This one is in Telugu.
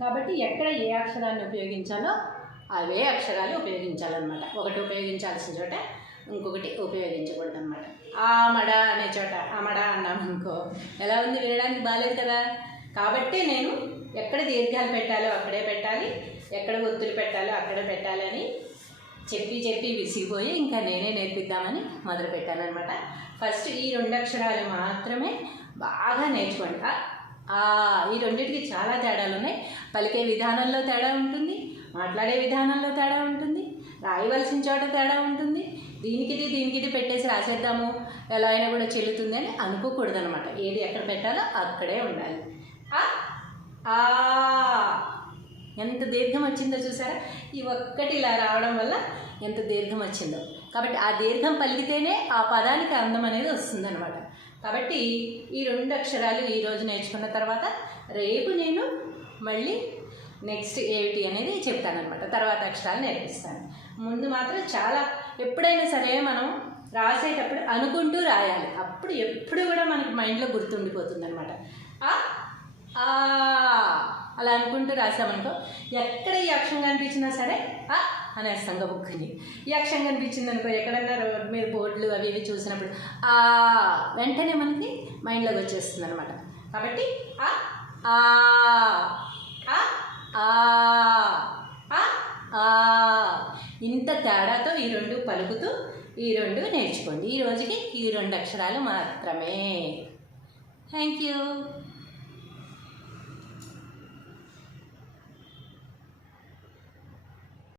కాబట్టి ఎక్కడ ఏ అక్షరాన్ని ఉపయోగించాలో అవే అక్షరాలు ఉపయోగించాలన్నమాట. ఒకటి ఉపయోగించాల్సిన చోట ఇంకొకటి ఉపయోగించకూడదు అనమాట. ఆమడ అనే చోట అమడ అన్నామనుకో ఎలా ఉంది, వినడానికి బాగాలేదు కదా. కాబట్టి నేను ఎక్కడ దీర్ఘాలు పెట్టాలో అక్కడే పెట్టాలి, ఎక్కడ ఒత్తులు పెట్టాలో అక్కడే పెట్టాలని చెప్పి విసిగిపోయి ఇంకా నేనే నేర్పిద్దామని మొదలుపెట్టాను అనమాట. ఫస్ట్ ఈ 2 అక్షరాలు మాత్రమే బాగా నేర్చుకోండి. ఈ రెండింటికి చాలా తేడాలు ఉన్నాయి. పలికే విధానంలో తేడా ఉంటుంది, మాట్లాడే విధానంలో తేడా ఉంటుంది, రాయవలసిన చోట తేడా ఉంటుంది. దీనికి పెట్టేసి రాసేద్దాము ఎలా అయినా కూడా చెల్లుతుంది అని అనుకోకూడదు అనమాట. ఏది ఎక్కడ పెట్టాలో అక్కడే ఉండాలి. ఎంత దీర్ఘం వచ్చిందో చూసారా. ఈ ఒక్కటి ఇలా రావడం వల్ల ఎంత దీర్ఘం వచ్చిందో. కాబట్టి ఆ దీర్ఘం పలికితేనే ఆ పదానికి అందం అనేది వస్తుందన్నమాట. కాబట్టి ఈ 2 అక్షరాలు ఈరోజు నేర్చుకున్న తర్వాత రేపు నేను మళ్ళీ నెక్స్ట్ ఏమిటి అనేది చెప్తానమాట. తర్వాత అక్షరాలు నేర్పిస్తాను. ముందు మాత్రం చాలా ఎప్పుడైనా సరే మనం రాసేటప్పుడు అనుకుంటూ రాయాలి. అప్పుడు ఎప్పుడు కూడా మనకి మైండ్లో గుర్తుండిపోతుంది అనమాట. అలా అనుకుంటూ రాసామనుకో ఎక్కడ ఈ అక్షరం కనిపించినా సరే అనేస్తాం గబుక్కుని. ఈ అక్షరం కనిపించింది అనుకో ఎక్కడన్నా రోడ్ మీద బోర్డులు అవి ఇవి చూసినప్పుడు వెంటనే మనకి మైండ్లోకి వచ్చేస్తుంది అనమాట. కాబట్టి ఇంత తేడాతో ఈ 2 పలుకుతూ ఈ 2 నేర్చుకోండి. ఈ రోజుకి ఈ 2 అక్షరాలు మాత్రమే. Thank you.